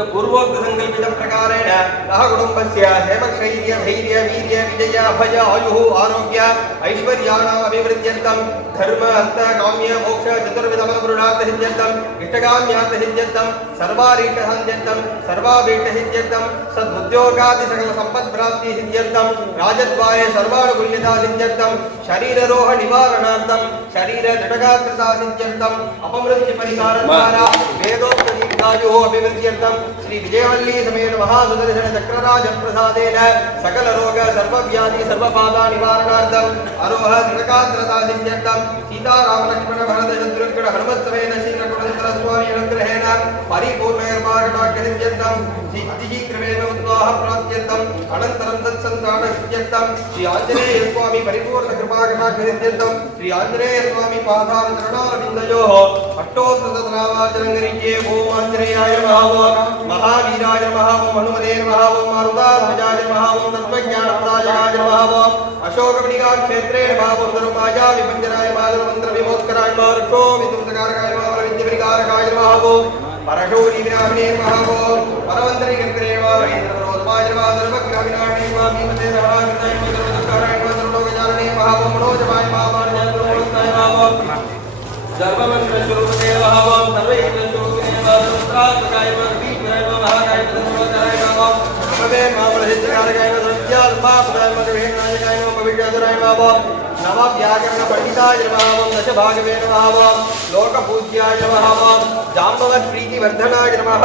पूर्वोक्त संकल्पित प्रकारेण सह कुटुंबस्य हेमक्षैर्य धैर्य वीर्य विजय अभय आयुः आरोग्य ऐश्वर्याणाम् अभिवृद्ध्यर्थं धर्म अर्थ काम्य मोक्ष चतुर्विधफलपुरुषार्थ सिद्ध्यर्थं इष्टकाम्यार्थ सिद्ध्यर्थं सर्वारीष्ट सिद्ध्यर्थं सर्वाभीष्ट सिद्ध्यर्थं सद्उद्योगादि सकल संपत् प्राप्ति सिद्ध्यर्थं राजद्वारे सर्वानुकूल्यता सिद्ध्यर्थं शरीररोह निवारणार्थं शरीर दृढगात्रता सिद्ध्यर्थं अपमृत्यु परिहारद्वारा वेदोक्त दीर्घायुः अभिवृद्ध्यर्थं श्री विजयवल्ली समेत महासुदर्शन चक्रराज प्रसादेन सकल रोग सर्वव्याधि सर्वबाधा निवारणार्थं आरोह दृढगात्रता सिद्ध्यर्थं सीताराम लक्ष्मण भरत शत्रुघ्न हनुमत् समेत श्रीरघुनाथ स्वामी अनुग्रहेण परिपूर्ण सिद्ध्यर्थं शीघ्रमेव उत्साह प्राप्त्यर्थं अनन्तरं तत्सन्तान सिद्ध्यर्थं श्री आञ्जनेय स्वामी परिपूर्ण कृपाकटाक्ष सिद्ध्यर्थं श्री आञ्जनेय स्वामी पादार चरणारविन्दयोः अष्टोत्तरनामाचरणगरिके ओम आञ्जनेयाय नमः ओम महावीराय नमः ओम हनुमते नमः ओम मारुतात्मजाय नमः ओम तत्त्वज्ञानप्रदायकाय नमः ओम अशोकवनिका क्षेत्रे नमः ओम धर्माया विभञ्जनाय नमः मंत्र विमोचनाय नमः रक्षो विद्युतकारकाय नमः विद्युविकारकाय नमः ओम परशोरी विरामिने नमः ओम परवन्दरि गंगरे नमः इंद्ररोधमाय नमः सर्वज्ञाविनाशने नमः भीमते नमः कृताय नमः सर्वदुःखहराय नमः सर्वलोकजानने नमः ओम मनोजवाय नमः मानजनोत्ताय नमः ओम सर्वमंगलस्वरूपते नमः ओम सर्वैकस्वरूपिणे नमः सर्वत्रात्मकाय नमः नव व्याकरण पंडिताय नमः दश भागवे नमः लोकपूज्याय नमः जाम्बवत् प्रीतिवर्धनाय नमः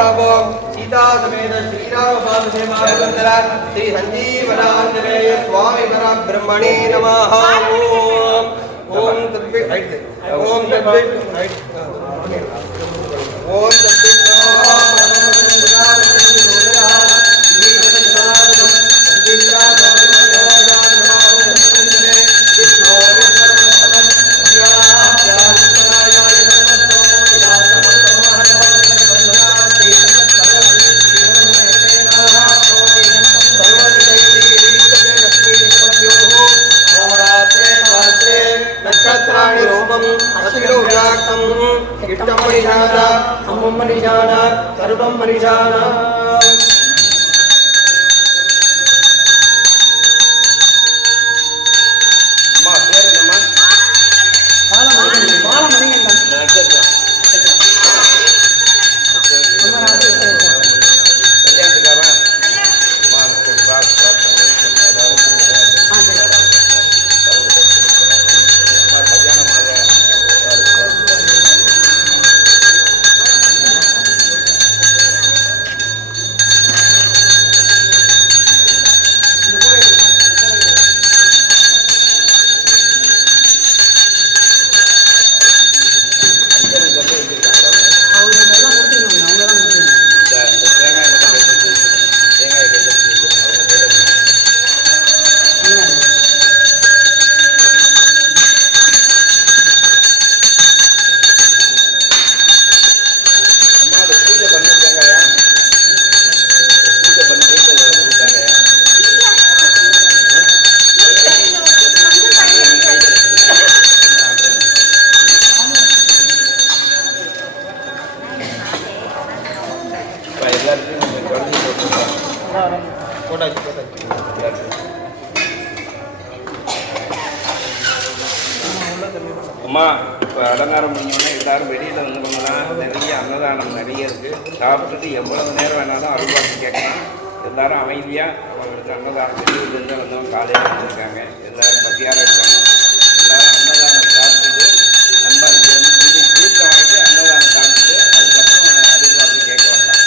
सीता समेत श्रीराम पादसेवावन्दन श्री संजीवनाञ्जनेय स्वामी परब्रह्मणे नमः ओम तद्वित् ओम तद्वित् ओम नक्षत्राणि रूपम् अस्मिनो व्याक्तम् इष्टं मनीषाण अम्मं मनीषाण सर्वं मनीषाण அம்மா இப்போ அலங்காரம் பண்ணோன்னே எல்லாரும் வெளியில் வந்தவங்கன்னா நிறைய அன்னதானம் நிறைய இருக்குது. சாப்பிட்டுட்டு எவ்வளவு நேரம் வேணாலும் அருள்வாக்கு கேட்கலாம். எல்லாரும் அமைதியாக அவங்களுக்கு அன்னதானம் வெளியூர்லேருந்து வந்தவங்க காலையில் வந்திருக்காங்க. எல்லாரும் பசியார இருக்காங்க. எல்லாரும் அன்னதானம் சாப்பிட்டுட்டு நம்ம இங்கே வந்து தீர்த்தம் வாங்கிட்டு அன்னதானம் சாப்பிட்டுட்டு அதுக்கப்புறம் அருள்வாக்கு கேட்க வரலாம்.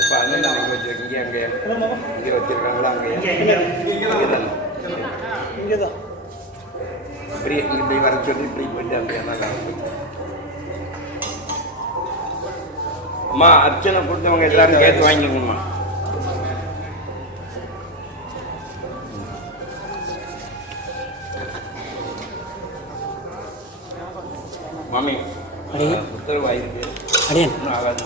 இப்போ அண்ணன் அன்னைக்கு வச்சுருக்கீங்க அங்கே இங்கே வச்சுருக்காங்களா அங்கே இங்கே தான் இப்படி இப்படி வர சொல்லி இப்படி போயிட்டு அங்கே நல்லா அம்மா அர்ச்சனை கொடுத்தவங்க எல்லாரும் கேட்டு வாங்கிக்கணுமா மாமி உத்தரவாயிருக்கு ஆகாது